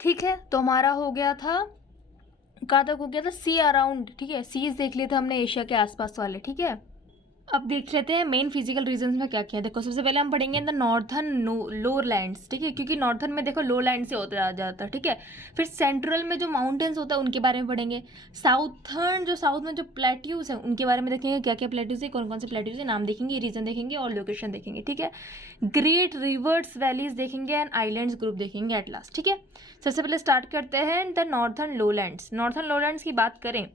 ठीक है, तो हमारा हो गया था, कहाँ तक हो गया था, सी अराउंड। ठीक है, सीज देख लिए थे हमने एशिया के आसपास वाले। ठीक है, अब देख लेते हैं मेन फिजिकल रीजंस में क्या क्या है। देखो, सबसे पहले हम पढ़ेंगे in the northern lower lands. ठीक है, क्योंकि नॉर्थन में देखो लो लैंड से होता आ जाता है। ठीक है, फिर सेंट्रल में जो माउंटेन्स होता है उनके बारे में पढ़ेंगे। साउथर्न, जो साउथ में जो प्लेट्यूज हैं उनके बारे में देखेंगे, क्या क्या प्लेट्यूज है, कौन कौन से प्लेट्यूज है, नाम देखेंगे, रीजन देखेंगे और लोकेशन देखेंगे। ठीक है, ग्रेट रिवर्स वैलीज देखेंगे एंड आइलैंड्स ग्रुप देखेंगे एट लास्ट। ठीक है, सबसे पहले स्टार्ट करते हैं the northern lowlands. Northern lowlands की बात करें,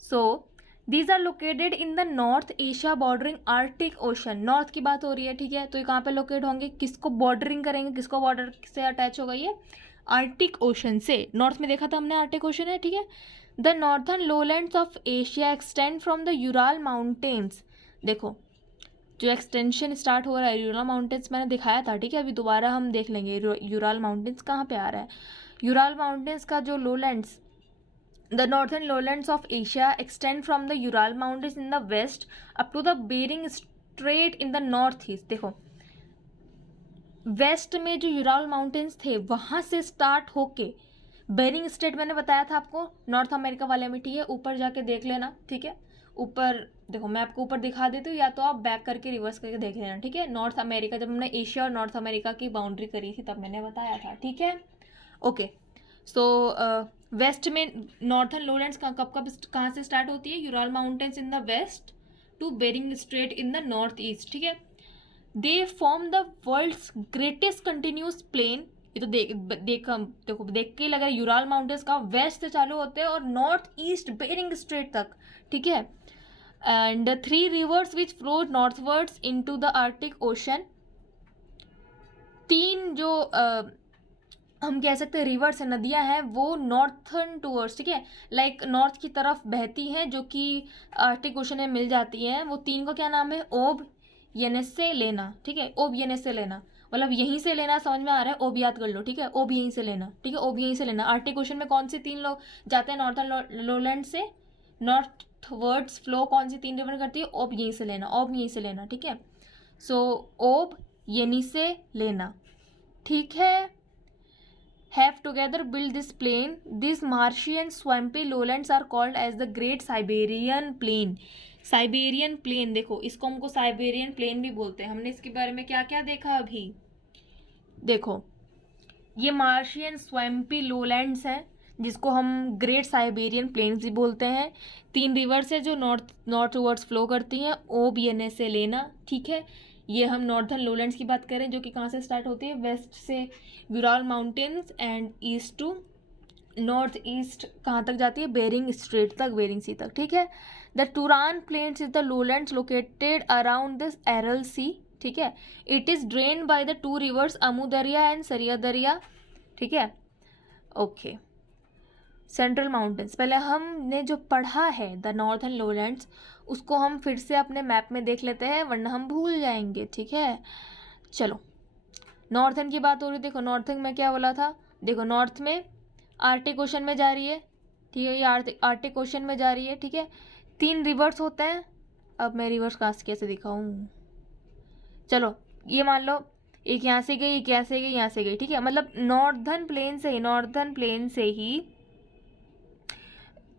so these are located in the north Asia bordering Arctic Ocean. North की बात हो रही है। ठीक है, तो ये कहाँ पे लोकेट होंगे, किसको बॉर्डरिंग करेंगे, किसको बॉर्डर से अटैच होगा, ये आर्टिक ओशन से। नॉर्थ में देखा था हमने आर्टिक ओशन है। ठीक है, the northern lowlands of Asia extend from the Ural mountains. देखो, जो एक्सटेंशन स्टार्ट हो रहा है यूराल माउंटेन्स मैंने दिखाया था। ठीक है, अभी दोबारा हम देख लेंगे यूराल माउंटेन्स कहाँ पे आ रहा है। यूराल माउंटेन्स का जो लोलैंड्स, the northern lowlands of Asia extend from the Ural Mountains in the west up to the Bering Strait in the northeast। देखो, वेस्ट में जो यूराल माउंटेन्स थे वहाँ से स्टार्ट होके बेरिंग स्ट्रेट मैंने बताया था आपको नॉर्थ अमेरिका वाले में। ठीक है, ऊपर जाके देख लेना। ठीक है, ऊपर देखो, मैं आपको ऊपर दिखा देती हूँ, या तो आप बैक करके रिवर्स करके देख लेना। ठीक है, नॉर्थ अमेरिका, जब हमने एशिया और नॉर्थ अमेरिका की बाउंड्री करी थी तब मैंने बताया था। ठीक है, ओके। सो वेस्ट में नॉर्थन लोलैंड्स कहाँ से स्टार्ट होती है, Ural mountains in the west to Bering Strait in the north east. ठीक है, they form the world's greatest continuous plain. ये तो देख के लग रहा है यूराल माउंटेन्स का वेस्ट से चालू होते हैं और नॉर्थ ईस्ट बेरिंग स्ट्रेट तक। ठीक है, and 3 reverse which flow northwards into the Arctic ocean. 3 जो हम कह सकते हैं रिवर्स है, नदियां हैं, वो नॉर्थन टूवर्ड्स, ठीक है, लाइक नॉर्थ की तरफ बहती हैं, जो कि आर्टिक ओशन में मिल जाती हैं। वो 3 का क्या नाम है, ओब, येनेसे, लेना। ठीक है, ओब, येनेसे, लेना, मतलब यहीं से लेना, समझ में आ रहा है, ओब याद कर लो। ठीक है, ओब यहीं से लेना। ठीक है, ओब यहीं से लेना। आर्टिक ओशन में कौन से 3 लोग जाते हैं नॉर्थन लोलैंड से, नॉर्थ वर्ड्स फ्लो कौन सी 3 रिवर करती है, ओब यहीं से लेना, ओब यहीं से लेना। ठीक है, सो ओब, येनिसे, लेना। ठीक है, have together built this plain. These marshy and swampy lowlands are called as the Great Siberian Plain. Siberian plain, देखो इसको हमको साइबेरियन प्लेन भी बोलते हैं। हमने इसके बारे में क्या क्या देखा अभी, देखो ये मार्शी एंड स्वैम्पी लोलैंड्स हैं जिसको हम ग्रेट साइबेरियन प्लेन्स भी बोलते हैं। 3 रिवर्स है जो नॉर्थ टूवर्ड्स फ्लो करती हैं, ओब, येने से लेना। ठीक है, ये हम नॉर्थन लोलैंड्स की बात करें जो कि कहाँ से स्टार्ट होती है, वेस्ट से Ural mountains and east to north east कहाँ तक जाती है, बेरिंग स्ट्रेट तक, बेरिंग सी तक। ठीक है, the Turan plains is the lowlands located around this Aral sea. ठीक है, it is drain by the 2 rivers Amu Darya and सरिया दरिया। ठीक है, ओके। सेंट्रल माउंटेन्स, पहले हमने जो पढ़ा है द नॉर्थन लोलैंड्स उसको हम फिर से अपने मैप में देख लेते हैं, वरना हम भूल जाएंगे। ठीक है, चलो, नॉर्थन की बात हो रही, देखो नॉर्थन में क्या बोला था, देखो नॉर्थ में आर्टिक ओशन में जा रही है। ठीक है, ये आर्टिक ओशन में जा रही है। ठीक है, 3 रिवर्स होते हैं। अब मैं रिवर्स कास्ट कैसे दिखाऊं, चलो ये मान लो एक यहाँ से गई, एक यहाँ से गई, यहाँ से गई। ठीक है, मतलब नॉर्दर्न प्लेन से ही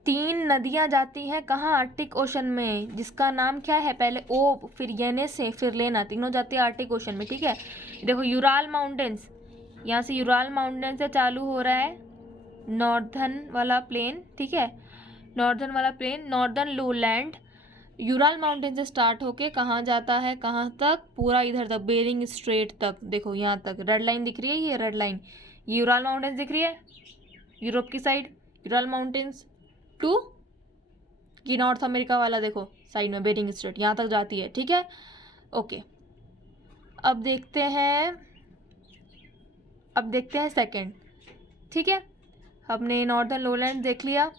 3 नदियाँ जाती हैं कहाँ, आर्टिक ओशन में, जिसका नाम क्या है, पहले ओब, फिर येने से, फिर लेना, तीनों जाती है आर्टिक ओशन में। ठीक है, देखो यूराल माउंटेन्स, यहाँ से यूराल माउंटेन से चालू हो रहा है नॉर्दर्न वाला प्लेन। ठीक है, नॉर्दर्न वाला plain, northern lowland Ural mountain से स्टार्ट होके कहाँ जाता है, कहाँ तक, पूरा इधर तक, बेरिंग स्ट्रेट तक। देखो यहाँ तक रेड लाइन दिख रही है, ये रेड लाइन, ये यूराल माउंटेन्स दिख रही है, यूरोप की साइड यूराल माउंटेन्स टू ये नॉर्थ अमेरिका वाला देखो साइड में बेरिंग स्ट्रेट, यहाँ तक जाती है। ठीक है, ओके। अब देखते हैं सेकंड। ठीक है, हमने नॉर्दर्न लोलैंड देख लिया।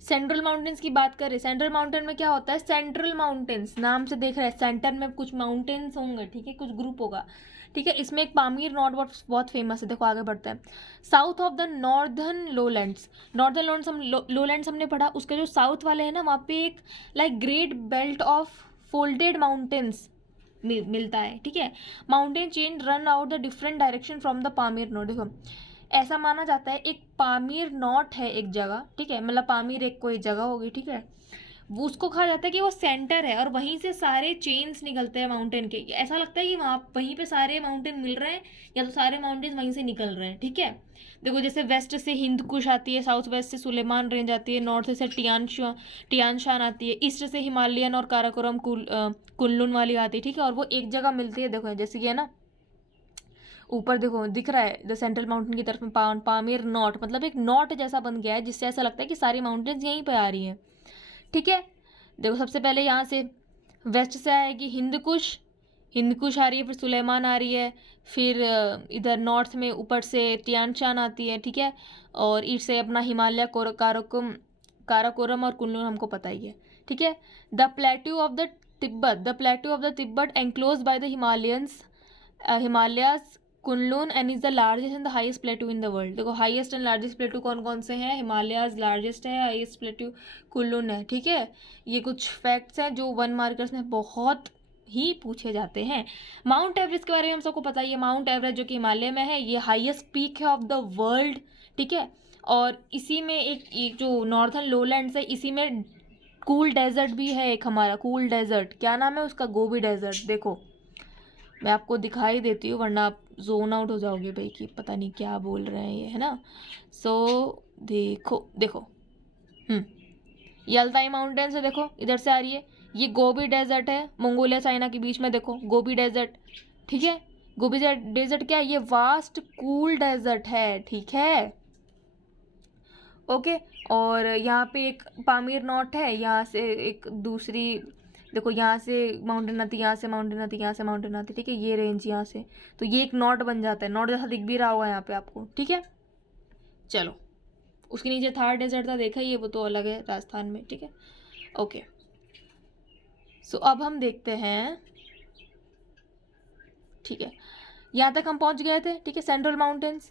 सेंट्रल माउंटेन्स की बात करें, सेंट्रल माउंटेन में क्या होता है, सेंट्रल माउंटेन्स नाम से देख रहे हैं, सेंटर में कुछ माउंटेन्स होंगे। ठीक है, कुछ ग्रुप होगा। ठीक है, इसमें एक पामीर नॉट बहुत फेमस है। देखो आगे बढ़ते हैं, south of the northern lowlands, northern lowlands हमने पढ़ा, उसके जो साउथ वाले हैं ना, वहाँ पे एक like great belt of folded mountains मिलता है। ठीक है, mountain chain run out the different direction from the Pamir node. देखो ऐसा माना जाता है एक पामीर नॉट है एक जगह, ठीक है, मतलब पामीर एक कोई जगह होगी, ठीक है, वो उसको कहा जाता है कि वो सेंटर है और वहीं से सारे चेन्स निकलते हैं माउंटेन के। ऐसा लगता है कि वहाँ वहीं पे सारे माउंटेन मिल रहे हैं या तो सारे माउंटेन वहीं से निकल रहे हैं, ठीक है। देखो जैसे वेस्ट से हिंद कुश आती है, साउथ वेस्ट से सुलेमान रेंज आती है, नॉर्थ से टियान शान आती है, ईस्ट से हिमालयन और काराकोरम कुनलुन वाली आती है, ठीक है, और वो एक जगह मिलती है। देखो जैसे कि है ना ऊपर देखो दिख रहा है द सेंट्रल माउंटेन की तरफ में पामीर नॉट, मतलब एक नॉट जैसा बन गया है जिससे ऐसा लगता है कि सारी माउंटेन्स यहीं पे आ रही हैं, ठीक है। देखो सबसे पहले यहाँ से वेस्ट से आएगी हिंद कुश आ रही है, फिर सुलेमान आ रही है, फिर इधर नॉर्थ में ऊपर से तियान शान आती है, ठीक है, और ईस्ट से अपना हिमालय काराकोरम और कुनलुन हमको पता ही है, ठीक है। The plateau of the Tibet enclose by the Himalayas Kunlun and is the largest and the highest plateau in the world. देखो हाईएस्ट एंड लार्जेस्ट प्लेट्यू कौन कौन से हैं, हिमालयाज लार्जेस्ट है, हाईएस्ट प्लेट्यू कुनलुन है, ठीक है। ये कुछ फैक्ट्स हैं जो 1 मार्कर्स में बहुत ही पूछे जाते हैं। माउंट एवरेस्ट के बारे में हम सबको पता ही है, माउंट एवरेस्ट जो कि हिमालय में है, ये हाईएस्ट पीक है ऑफ द वर्ल्ड, ठीक है। और इसी में एक जो नॉर्थर्न लोलैंड्स है, इसी में कूल डेजर्ट भी है एक हमारा, कूल डेजर्ट, क्या नाम है उसका, गोबी डेजर्ट। देखो मैं आपको दिखाई देती हूँ वरना आप जोन आउट हो जाओगे भाई कि पता नहीं क्या बोल रहे हैं ये, है ना। सो देखो देखो ये अल्ताई माउंटेन्स है, देखो इधर से आ रही है, ये गोबी डेजर्ट है मंगोलिया चाइना के बीच में, देखो गोबी डेजर्ट, ठीक है। गोबी डेजर्ट क्या है, ये वास्ट कूल डेजर्ट है, ठीक है, ओके। और यहाँ पे एक पामीर नॉट है, यहाँ से एक दूसरी, देखो यहाँ से माउंटेन आती, यहाँ से माउंटेन आती, यहाँ से माउंटेन आती, ठीक है, ये रेंज यहाँ से, तो ये एक नॉट बन जाता है, नॉट जैसा दिख भी रहा होगा यहाँ पे आपको, ठीक है। चलो उसके नीचे थार डेजर्ट था, देखा ही है, वो तो अलग है राजस्थान में, ठीक है, ओके। सो अब हम देखते हैं, ठीक है, यहाँ तक हम पहुँच गए थे, ठीक है, सेंट्रल माउंटेन्स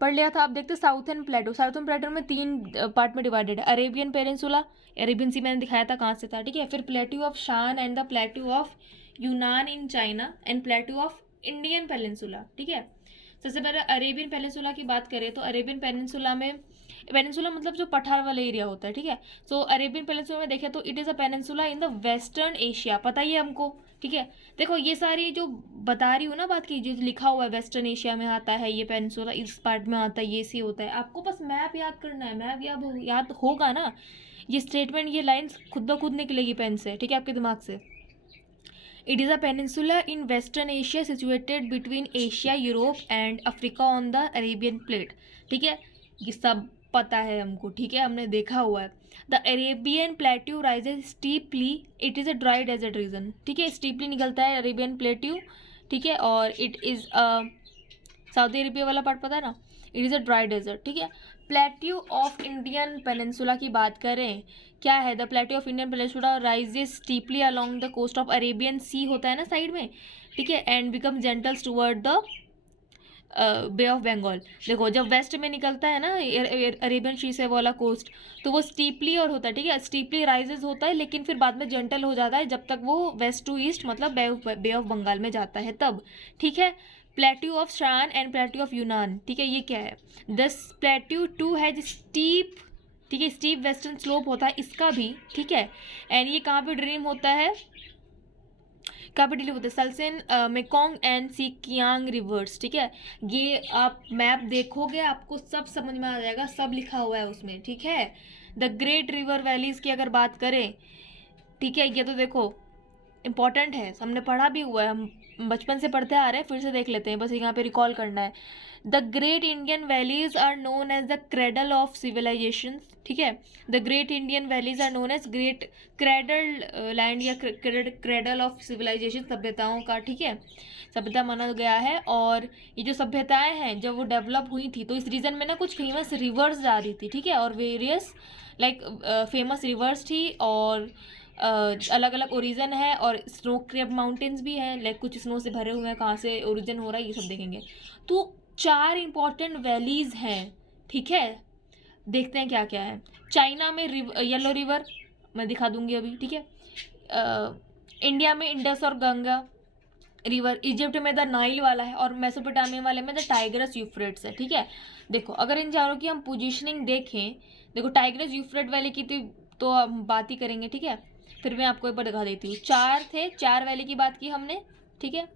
पढ़ लिया था। अब देखते साउथर्न प्लेटो में 3 पार्ट में डिवाइडेड है, अरेबियन पेनिनसुला, अरेबियन सी मैंने दिखाया था कहाँ से था, ठीक है, फिर प्लेट्यू ऑफ शान एंड द प्लेट्यू ऑफ यूनान in China and plateau of Indian peninsula, ठीक है। सबसे पहले अरेबियन पेनिनसुला की बात करें तो अरेबियन पेनिनसुला मतलब जो पठार वाला एरिया होता है, ठीक है। सो अरेबियन पेनिनसुला में देखें तो it is a peninsula in the western Asia, पता ही है हमको, ठीक है। देखो ये सारी जो बता रही हूँ ना बात की, जो लिखा हुआ है वेस्टर्न एशिया में आता है ये पेनिनसुला, इस पार्ट में आता है, ये सी होता है, आपको बस मैप याद करना है, मैप याद होगा ना, ये स्टेटमेंट ये लाइन्स खुद ब खुद निकलेगी पेन से, ठीक है, आपके दिमाग से। It is a peninsula in western Asia situated between Asia, Europe and Africa on the Arabian plate, ठीक है, ये सब पता है हमको, ठीक है, हमने देखा हुआ है। The Arabian plateau rises steeply, it is a dry desert region, ठीक है, स्टीपली निकलता है अरेबियन प्लेट्यू, ठीक है, और इट इज़ सऊदी अरेबिया वाला पार्ट पता है ना, it is a dry desert, ठीक है। प्लेट्यू ऑफ इंडियन पेनिनसुला की बात करें, क्या है, the plateau of Indian peninsula rises steeply along the coast of Arabian sea होता है ना साइड में, ठीक है, and become gentles towards the bay of Bengal. देखो जब वेस्ट में निकलता है ना अरेबियन सी से वाला कोस्ट, तो वो स्टीपली और होता है, ठीक है, स्टीपली राइजेज होता है लेकिन फिर बाद में जेंटल हो जाता है जब तक वो वेस्ट टू ईस्ट मतलब बे ऑफ बंगाल में जाता है तब, ठीक है। प्लेट्यू ऑफ शान एंड प्लेट्यू ऑफ यूनान, ठीक है, ये क्या है, दस प्लेट्यू टू है स्टीप, ठीक है, स्टीप वेस्टर्न स्लोप होता है इसका भी, ठीक है, एंड ये कहाँ पे ड्रीम होता है, कैपिटल होते हैं सल्सेन मेकोंग एंड सिकियांग रिवर्स, ठीक है। ये आप मैप देखोगे आपको सब समझ में आ जाएगा, सब लिखा हुआ है उसमें, ठीक है। द ग्रेट रिवर वैलीज की अगर बात करें, ठीक है, ये तो देखो इम्पॉर्टेंट है, हमने पढ़ा भी हुआ है, हम बचपन से पढ़ते आ रहे हैं, फिर से देख लेते हैं, बस यहाँ पे रिकॉल करना है। The great Indian valleys are known as the cradle of civilisation, ठीक है, the great Indian valleys are known as great cradle land या क्रेडल ऑफ सिविलाइजेशन, सभ्यताओं का, ठीक है, सभ्यता माना गया है। और ये जो सभ्यताएं हैं जब वो डेवलप हुई थी तो इस रीजन में ना कुछ फेमस रिवर्स जा रही थी, ठीक है, और वेरियस लाइक फेमस रिवर्स थी और अलग अलग ओरिजिन है, और स्नो क्रेप माउंटेन्स भी हैं, लाइक कुछ स्नो से भरे हुए हैं, कहाँ से ओरिजिन हो रहा है ये सब देखेंगे। तो 4 इंपॉर्टेंट वैलीज हैं, ठीक है, देखते हैं क्या क्या है। चाइना में येलो रिवर मैं दिखा दूंगी अभी, ठीक है, इंडिया में इंडस और गंगा, रिवर, इजिप्ट में द नाइल वाला है और मेसोपोटामिया वाले में द टाइग्रस यूफ्रेट्स है, ठीक है। देखो अगर इन चारों की हम पोजीशनिंग देखें, देखो टाइग्रस यूफ्रेट वैली की तो हम बात ही करेंगे, ठीक है। फिर मैं आपको एक बार दिखा देती हूँ, 4 थे, 4 वैली की बात की हमने, ठीक है।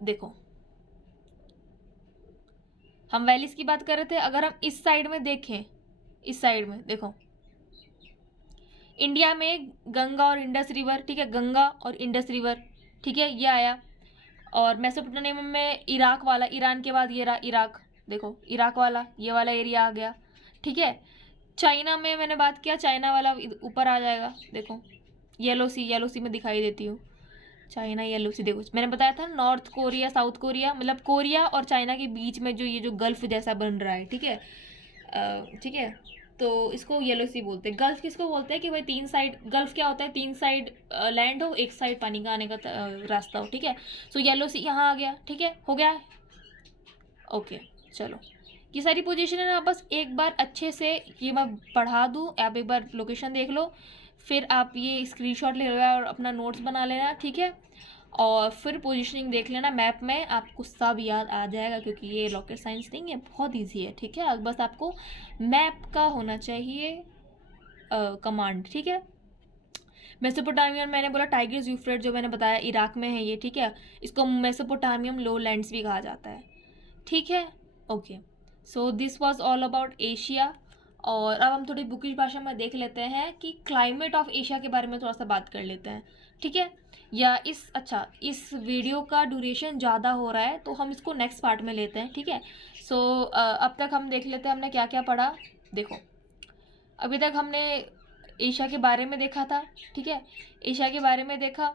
देखो हम वैलीज की बात कर रहे थे, अगर हम इस साइड में देखें, इस साइड में देखो इंडिया में गंगा और इंडस रिवर, ठीक है, गंगा और इंडस रिवर, ठीक है, ये आया। और मेसोपोटामिया में इराक वाला, ईरान के बाद ये रहा इराक, देखो इराक वाला, ये वाला एरिया आ गया, ठीक है। चाइना में मैंने बात किया, चाइना वाला ऊपर आ जाएगा, देखो येलो सी में दिखाई देती हूँ, चाइना येलो सी। देखो मैंने बताया था नॉर्थ कोरिया साउथ कोरिया, मतलब कोरिया और चाइना के बीच में जो ये जो गल्फ जैसा बन रहा है, ठीक है, ठीक है। तो इसको येलो सी बोलते हैं। गल्फ किसको बोलते हैं कि भाई 3 साइड, गल्फ क्या होता है, 3 साइड लैंड हो, 1 साइड पानी का आने का रास्ता हो, ठीक है। सो येलो सी यहाँ आ गया, ठीक है, हो गया, ओके। चलो ये सारी पोजीशन है ना, बस एक बार अच्छे से ये मैं पढ़ा दूँ, आप एक बार लोकेशन देख लो, फिर आप ये स्क्रीनशॉट ले लो और अपना नोट्स बना लेना, ठीक है। और फिर पोजीशनिंग देख लेना मैप में, आपको सब याद आ जाएगा, क्योंकि ये रॉकेट साइंस नहीं है, बहुत इजी है, ठीक है। बस आपको मैप का होना चाहिए कमांड, ठीक है। मेसोपोटामियन मैंने बोला टाइग्रिस यूफ्रेट जो मैंने बताया इराक में है ये, ठीक है। इसको मेसोपोटामियम लो लैंड्स भी कहा जाता है, ठीक है, okay. So this was all about Asia. और अब हम थोड़ी बुकिश भाषा में देख लेते हैं कि क्लाइमेट ऑफ एशिया के बारे में थोड़ा सा बात कर लेते हैं, ठीक है। या इस वीडियो का ड्यूरेशन ज़्यादा हो रहा है तो हम इसको नेक्स्ट पार्ट में लेते हैं, ठीक है। सो अब तक हम देख लेते हैं हमने क्या क्या पढ़ा। देखो अभी तक हमने एशिया के बारे में देखा था, ठीक है, एशिया के बारे में देखा,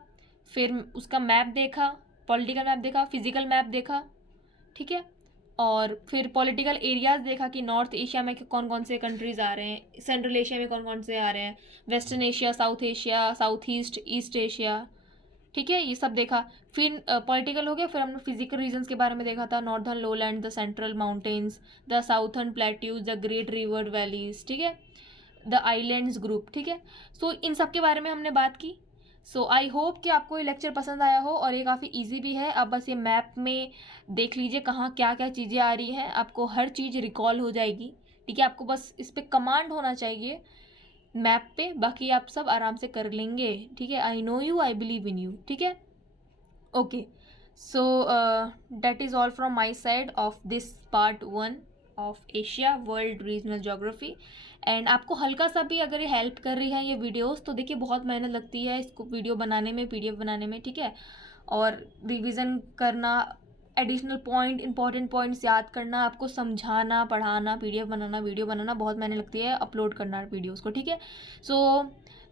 फिर उसका मैप देखा, पॉलिटिकल मैप देखा, फिजिकल मैप देखा, ठीक है। और फिर पॉलिटिकल एरियाज़ देखा कि नॉर्थ एशिया में कौन कौन से कंट्रीज़ आ रहे हैं, सेंट्रल एशिया में कौन कौन से आ रहे हैं, western Asia, south east, east Asia, ठीक है, ये सब देखा। फिर पॉलिटिकल हो गया, फिर हमने फिजिकल रीजन्स के बारे में देखा था, northern lowland, the central mountains, the southern plateaus, the great river valleys, ठीक है, द आइलैंड्स ग्रुप, ठीक है। सो इन सब के बारे में हमने बात की। सो आई होप कि आपको ये लेक्चर पसंद आया हो, और ये काफ़ी इजी भी है। अब बस ये मैप में देख लीजिए कहाँ क्या क्या चीज़ें आ रही हैं, आपको हर चीज़ रिकॉल हो जाएगी, ठीक है। आपको बस इस पर कमांड होना चाहिए मैप पे, बाकी आप सब आराम से कर लेंगे, ठीक है। I know you, I believe in you, ठीक है, okay. So that is all from my side of this part 1 of Asia world regional geography. And आपको हल्का सा भी अगर ये हेल्प कर रही है ये वीडियोस, तो देखिए बहुत मेहनत लगती है इसको वीडियो बनाने में, PDF बनाने में, ठीक है। और रिवीजन करना, एडिशनल पॉइंट, इंपॉर्टेंट पॉइंट्स याद करना, आपको समझाना, पढ़ाना, PDF बनाना, वीडियो बनाना, बहुत मेहनत लगती है अपलोड करना वीडियोज़ को, ठीक है। So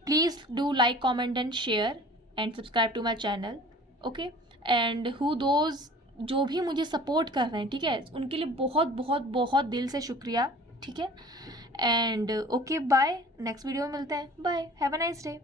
please do like, comment and share and subscribe to my channel, okay. And who those जो भी मुझे सपोर्ट कर रहे हैं, ठीक है, उनके लिए बहुत बहुत बहुत दिल से शुक्रिया, ठीक है। And okay bye, next video में मिलते हैं, bye, have a nice day.